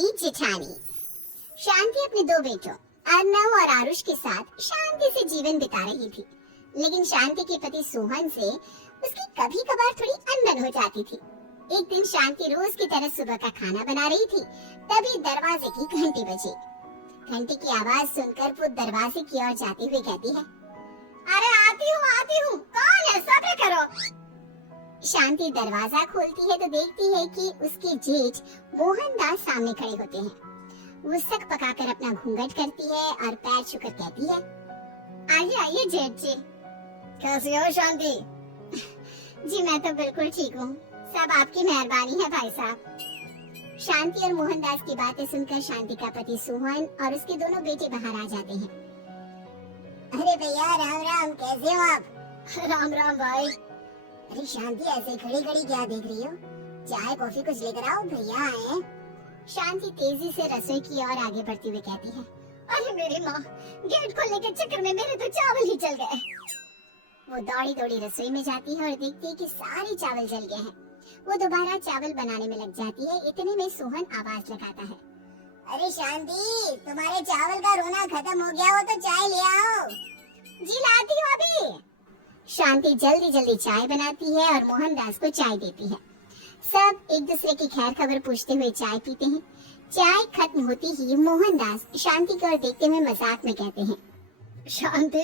की जेठानी। शांति अपने दो बेटों अर्नव और आरुष के साथ शांति से जीवन बिता रही थी, लेकिन शांति के पति सोहन से उसकी कभी कभार थोड़ी अनबन हो जाती थी। एक दिन शांति रोज की तरह सुबह का खाना बना रही थी, तभी दरवाजे की घंटी बजी। घंटी की आवाज सुनकर वो दरवाजे की ओर जाते हुए कहती है, अरे आती हूँ, कौन है, सब्र करो। शांति दरवाजा खोलती है तो देखती है कि उसके जेठ मोहनदास सामने खड़े होते हैं। वो सक पकाकर अपना घूंघट करती है और पैर छूकर कहती है, आइए जेठ जी। कैसी हो शांति? जी मैं तो बिल्कुल ठीक हूँ, सब आपकी मेहरबानी है भाई साहब। शांति और मोहनदास की बातें सुनकर शांति का पति सोहन और उसके दोनों बेटे बाहर आ जाते हैं। अरे भैया राम राम, कैसे हो आप? राम राम भाई। अरे शांति ऐसे खड़ी खड़ी क्या देख रही हो? चाय कॉफी कुछ लेकर आओ, भैया आए। शांति तेजी से रसोई की ओर आगे बढ़ती हुई कहती है, अरे मेरी माँ, गेट खोलने के चक्कर में मेरे तो चावल ही जल गए। वो दौड़ी दौड़ी रसोई में जाती है और देखती है कि सारे चावल जल गए हैं। वो दोबारा चावल बनाने में लग जाती है। इतने में सोहन आवाज लगाता है, अरे शांति, तुम्हारे चावल का रोना खत्म हो गया हो तो चाय ले आओ। जी लाती हूँ अभी। शांति जल्दी जल्दी चाय बनाती है और मोहनदास को चाय देती है। सब एक दूसरे की खैर खबर पूछते हुए चाय पीते हैं। चाय खत्म होती ही मोहनदास शांति की ओर देखते हुए मजाक में कहते हैं, शांति,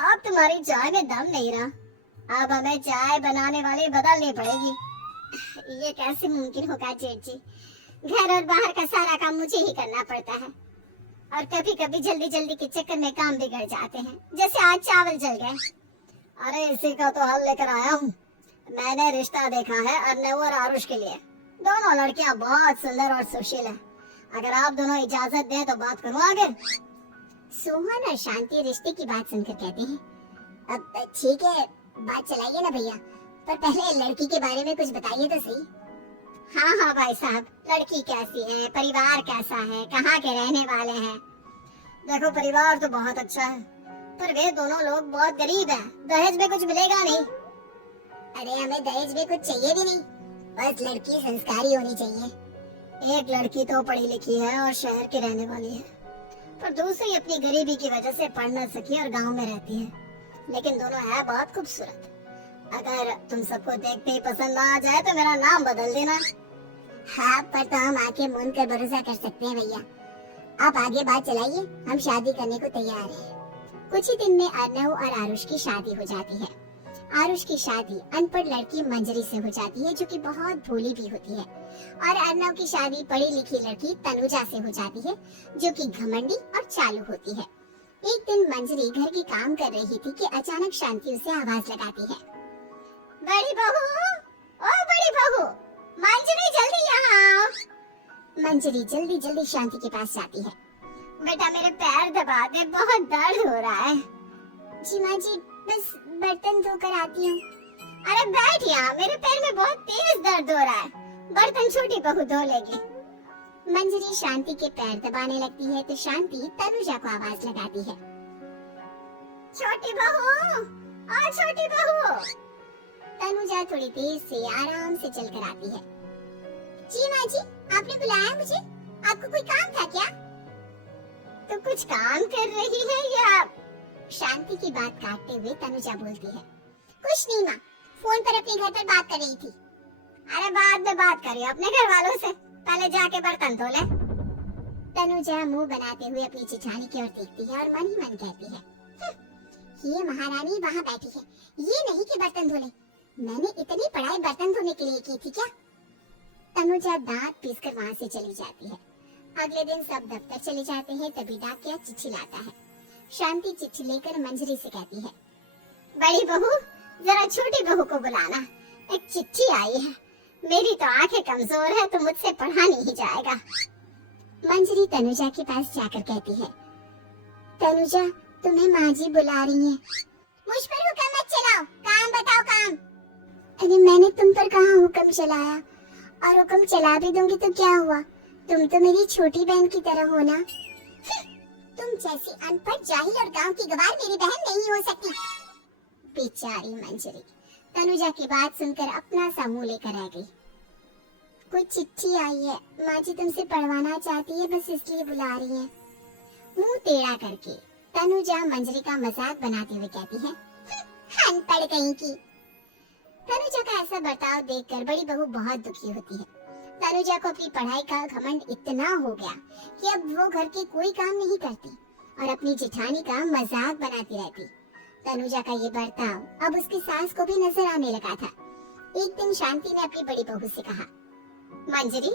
अब तुम्हारी चाय में दम नहीं रहा, अब हमें चाय बनाने वाली बदलनी पड़ेगी। ये कैसे मुमकिन होगा जेठ जी, घर और बाहर का सारा काम मुझे ही करना पड़ता है और कभी कभी जल्दी जल्दी के चक्कर में काम बिगड़ जाते हैं, जैसे आज चावल जल गए। अरे इसी का तो हल लेकर आया हूँ। मैंने रिश्ता देखा है अर्नव और आरुष के लिए। दोनों लड़कियाँ बहुत सुंदर और सुशील है। अगर आप दोनों इजाजत दें तो बात करूँ आगे। सोहन और शांति रिश्ते की बात सुनकर कहते हैं, अब ठीक है, बात चलाइए ना भैया, पर पहले लड़की के बारे में कुछ बताइए तो सही। हाँ भाई साहब, लड़की कैसी है, परिवार कैसा है, कहाँ के रहने वाले हैं? देखो परिवार तो बहुत अच्छा है, पर वे दोनों लोग बहुत गरीब हैं। दहेज में कुछ मिलेगा नहीं। अरे हमें दहेज में कुछ चाहिए भी नहीं, बस लड़की संस्कारी होनी चाहिए। एक लड़की तो पढ़ी लिखी है और शहर की रहने वाली है, पर दूसरी अपनी गरीबी की वजह से पढ़ न सकी और गांव में रहती है, लेकिन दोनों है बहुत खूबसूरत। अगर तुम सबको देखते ही पसंद ना आ जाए तो मेरा नाम बदल देना। हाँ, पर तो हम आके मूंद कर भरोसा कर सकते हैं भैया। आप आगे बात चलाइए, हम शादी करने को तैयार हैं। कुछ ही दिन में अर्नव और आरुष की शादी हो जाती है। आरुष की शादी अनपढ़ लड़की मंजरी से हो जाती है, जो कि बहुत भोली भी होती है, और अर्नव की शादी पढ़ी लिखी लड़की तनुजा से हो जाती है, जो कि घमंडी और चालू होती है। एक दिन मंजरी घर की काम कर रही थी कि अचानक शांति उसे आवाज लगाती है, बड़ी बहू, ओ बड़ी बहू, मंजरी जल्दी यहाँ आओ। मंजरी जल्दी जल्दी शांति के पास जाती है। बेटा मेरे पैर दबा दे, बहुत दर्द हो रहा है। जी माँ जी, बस बर्तन धोकर आती हूँ। अरे बैठ यहाँ, मेरे पैर में बहुत तेज दर्द हो रहा है, बर्तन छोटी बहू धो लेगी। मंजरी शांति के पैर दबाने लगती है तो शांति तनुजा को आवाज लगाती है, छोटी बहू, आ छोटी बहू। तनुजा थोड़ी देर से आराम से चलकर आती है। जी माँ जी, आपने बुलाया मुझे, आपको कोई काम था क्या? तो कुछ काम कर रही है या? शांति की बात काटते हुए तनुजा बोलती है, कुछ नहीं माँ, फोन पर अपने घर पर बात कर रही थी। अरे बाद में बात करिए अपने घर वालों से, पहले जाके बर्तन धो ले। तनुजा मुंह बनाते हुए अपनी जेठानी की ओर देखती है और मन ही मन कहती है, ये महारानी वहाँ बैठी है, ये नहीं कि बर्तन धो ले। मैंने इतनी पढ़ाई बर्तन धोने के लिए की थी क्या? तनुजा दांत पीसकर वहाँ से चली जाती है। अगले दिन सब दफ्तर चले जाते हैं, तभी डाकिया चिट्ठी लाता है। शांति चिट्ठी लेकर मंजरी से कहती है, बड़ी बहू, जरा छोटी बहू को बुलाना, एक चिट्ठी आई है। मेरी तो आंखें कमजोर है तो मुझसे पढ़ा नहीं जाएगा। मंजरी तनुजा के पास जाकर कहती है, तनुजा, तुम्हें माँ जी बुला रही हैं। मुझ पर हुक्म मत चलाओ, काम बताओ काम। अरे मैंने तुम पर कहाँ हुक्म चलाया, और हुक्म चला भी दूंगी तो क्या हुआ, तुम तो मेरी छोटी बहन की तरह हो ना। तुम जैसी अनपढ़ जाहिल और गांव की गवार मेरी बहन नहीं हो सकती। बेचारी मंजरी तनुजा की बात सुनकर अपना सा मुंह लेकर रह गई। कोई चिट्ठी आई है, माँ जी तुमसे पढ़वाना चाहती है, बस इसलिए बुला रही है। मुंह टेढ़ा करके तनुजा मंजरी का मजाक बनाते हुए कहती है, अनपढ़ कहीं की। तनुजा का ऐसा बर्ताव देखकर बड़ी बहू बहुत दुखी होती है। तनुजा को अपनी पढ़ाई का घमंड इतना हो गया कि अब वो घर के कोई काम नहीं करती और अपनी जेठानी का मजाक बनाती रहती। तनुजा का ये बर्ताव अब उसकी सास को भी नजर आने लगा था। एक दिन शांति ने अपनी बड़ी बहू से कहा, मंजरी,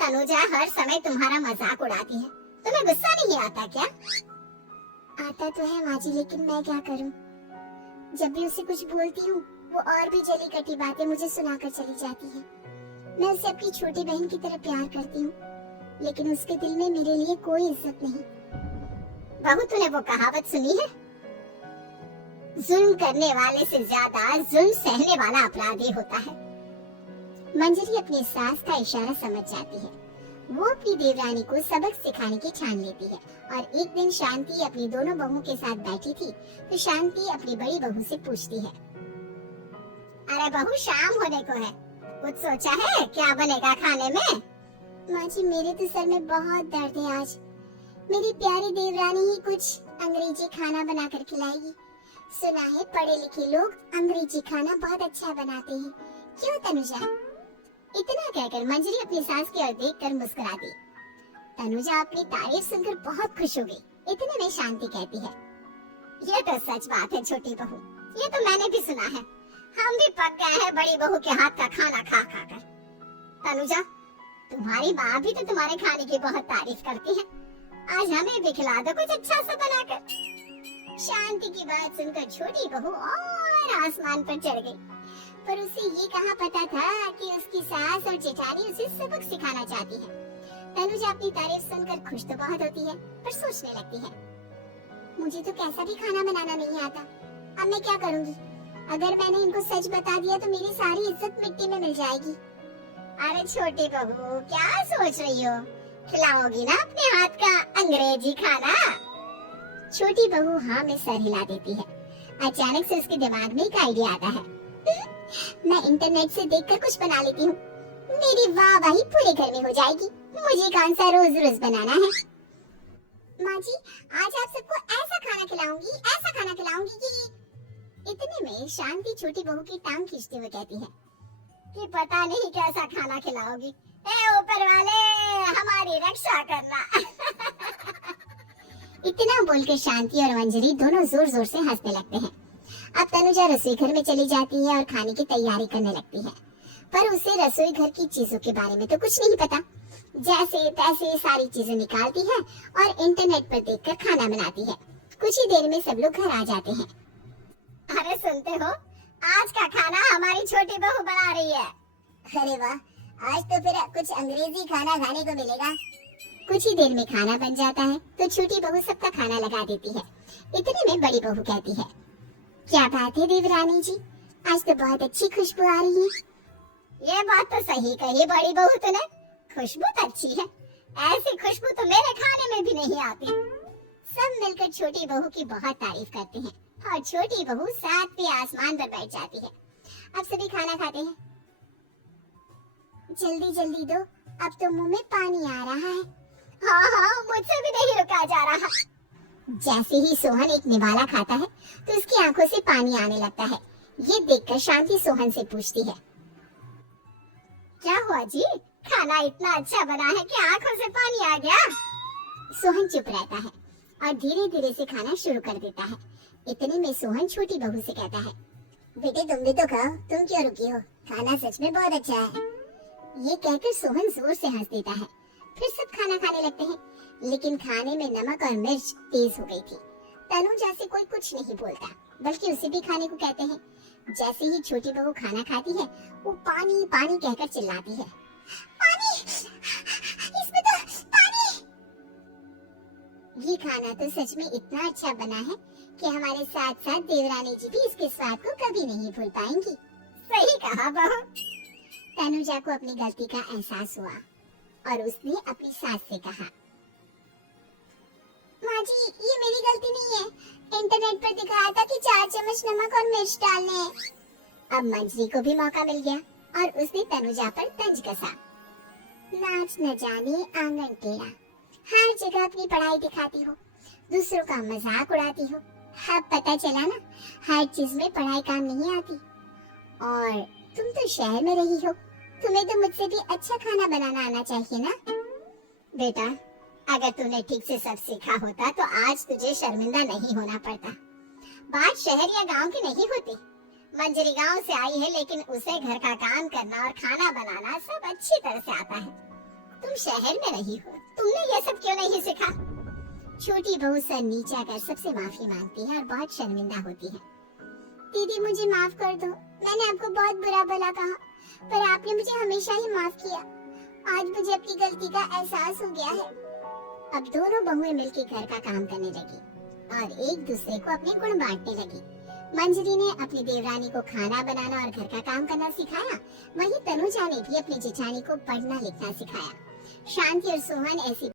तनुजा हर समय तुम्हारा मजाक उड़ाती है, तुम्हें गुस्सा नहीं आता क्या? आता तो है माँ जी, लेकिन मैं क्या करूँ? जब भी उसे कुछ बोलती हूँ वो और भी जली कटी बातें मुझे सुनाकर चली जाती है। मैं उसे अपनी छोटी बहन की तरह प्यार करती हूँ, लेकिन उसके दिल में मेरे लिए कोई इज्जत नहीं। बहू, तूने वो कहावत सुनी है, जुल्म करने वाले से ज्यादा जुल्म सहने वाला अपराधी होता है। मंजरी अपनी सास का इशारा समझ जाती है। वो अपनी देवरानी को सबक सिखाने की ठान लेती है और एक दिन शांति अपनी दोनों बहुओं के साथ बैठी थी तो शांति अपनी बड़ी बहू से पूछती है, अरे बहू, शाम होने को है, कुछ सोचा है क्या बनेगा खाने में? माँ जी, मेरे तो सर में बहुत दर्द है आज। मेरी प्यारी देवरानी ही कुछ अंग्रेजी खाना बनाकर खिलाएगी। सुना है पढ़े लिखे लोग अंग्रेजी खाना बहुत अच्छा बनाते हैं, क्यों तनुजा? इतना कहकर मंजरी अपनी सास की ओर देखकर मुस्कुरा दी। तनुजा अपनी तारीफ सुनकर बहुत खुश हो गई। इतने में शांति कहती है, ये तो सच बात है छोटी बहू, ये तो मैंने भी सुना है। हम भी पक गए हैं बड़ी बहू के हाथ का खाना खा खा कर। तनुजा, तुम्हारी माँ भी तो तुम्हारे खाने की बहुत तारीफ करती है, आज हमें भी खिला दो कुछ अच्छा सा बनाकर। शांति की बात सुनकर छोटी बहू और आसमान पर चढ़ गई, पर उसे ये कहाँ पता था कि उसकी सास और जेठानी उसे सबक सिखाना चाहती है। तनुजा अपनी तारीफ सुनकर खुश तो बहुत होती है, पर सोचने लगती है, मुझे तो कैसा भी खाना बनाना नहीं आता, अब मैं क्या करूँगी? अगर मैंने इनको सच बता दिया तो मेरी सारी इज्जत मिट्टी में मिल जाएगी। अरे छोटी बहू, क्या सोच रही हो? खिलाओगी ना अपने हाथ का अंग्रेजी खाना? छोटी बहू हाँ में सर हिला देती है। अचानक से उसके दिमाग में एक आइडिया आता है, मैं इंटरनेट से देखकर कुछ बना लेती हूँ, मेरी वाहवाही पूरे घर में हो जाएगी। मुझे कौन सा रोज रोज बनाना है। माँ जी, आज आप सबको ऐसा खाना खिलाऊंगी, ऐसा खाना खिलाऊंगी कि... इतने में शांति छोटी बहू की टांग खींचते हुए कहती है कि पता नहीं कैसा खाना खिलाओगी, ए ऊपर वाले हमारी रक्षा करना। इतना बोलकर शांति और मंजरी दोनों जोर जोर से हंसने लगते हैं। अब तनुजा रसोई घर में चली जाती है और खाने की तैयारी करने लगती है, पर उसे रसोई घर की चीजों के बारे में तो कुछ नहीं पता। जैसे तैसे सारी चीजें निकालती है और इंटरनेट पर देखकर खाना बनाती है। कुछ ही देर में सब लोग घर आ जाते हैं। अरे सुनते हो, आज का खाना हमारी छोटी बहू बना रही है। अरे वाह, आज तो फिर कुछ अंग्रेजी खाना खाने को मिलेगा। कुछ ही देर में खाना बन जाता है तो छोटी बहू सबका खाना लगा देती है। इतने में बड़ी बहू कहती है, क्या बात है देवरानी जी, आज तो बहुत अच्छी खुशबू आ रही है। ये बात तो सही कही बड़ी बहू तूने, खुशबू तो अच्छी है, ऐसी खुशबू तो मेरे खाने में भी नहीं आती। सब मिलकर छोटी बहू की बहुत तारीफ करते हैं और छोटी बहू सातवें आसमान पर बैठ जाती है। अब सभी खाना खाते हैं। जल्दी जल्दी दो, अब तो मुंह में पानी आ रहा है। हाँ हाँ, मुझसे भी नहीं रुका जा रहा। जैसे ही सोहन एक निवाला खाता है तो उसकी आंखों से पानी आने लगता है। ये देखकर शांति सोहन से पूछती है, क्या हुआ जी, खाना इतना अच्छा बना है कि आंखों से पानी आ गया? सोहन चुप रहता है और धीरे धीरे से खाना शुरू कर देता है। इतने में सोहन छोटी बहू से कहता है, बेटे तुम भी तो खाओ, तुम क्यों रुकी हो, खाना सच में बहुत अच्छा है। ये कहकर सोहन जोर से हंस देता है। फिर सब खाना खाने लगते हैं, लेकिन खाने में नमक और मिर्च तेज हो गई थी। तनुजा से कोई कुछ नहीं बोलता, बल्कि उसे भी खाने को कहते हैं। जैसे ही छोटी बहू खाना खाती है वो पानी पानी कहकर चिल्लाती है, पानी, इसमें तो पानी। ये खाना तो सच में इतना अच्छा बना है कि हमारे साथ साथ देवरानी जी भी इसके स्वाद को कभी नहीं भूल पाएंगी। सही कहा बहू। तनुजा को अपनी गलती का एहसास हुआ और उसने अपनी सास से कहा, माँ जी ये मेरी गलती नहीं है, इंटरनेट पर दिखाया था कि 4 चम्मच नमक और मिर्च डालने हैं। अब मंजरी को भी मौका मिल गया और उसने तनुजा पर तंज कसा। नाच न जाने आंगन टेढ़ा, हर जगह अपनी पढ़ाई दिखाती हो, दूसरों का मजाक उड़ाती हो। अब पता चला ना, हर चीज में पढ़ाई काम नहीं आती। और तुम तो शहर में रही हो, तुम्हें तो मुझसे भी अच्छा खाना बनाना आना चाहिए ना। बेटा, अगर तूने ठीक से सब सीखा होता तो आज तुझे शर्मिंदा नहीं होना पड़ता। बात शहर या गांव की नहीं होती। मंजरी गांव से आई है, लेकिन उसे घर का काम करना और खाना बनाना सब अच्छी तरह से आता है। तुम शहर में रही हो, तुमने ये सब क्यों नहीं सीखा? छोटी बहू सर नीचा कर सबसे माफी मांगती है और बहुत शर्मिंदा होती है। दीदी मुझे माफ कर दो, मैंने आपको बहुत बुरा भला कहा, पर आपने मुझे हमेशा ही माफ किया। आज मुझे अपनी गलती का एहसास हो गया है। अब दोनों बहुएं मिलकर घर का काम करने लगी और एक दूसरे को अपने गुण बांटने लगी। मंजरी ने अपनी देवरानी को खाना बनाना और घर का काम करना सिखाया, वहीं तनुजा ने भी अपनी जेठानी को पढ़ना लिखना सिखाया। शांति और सोहन ऐसी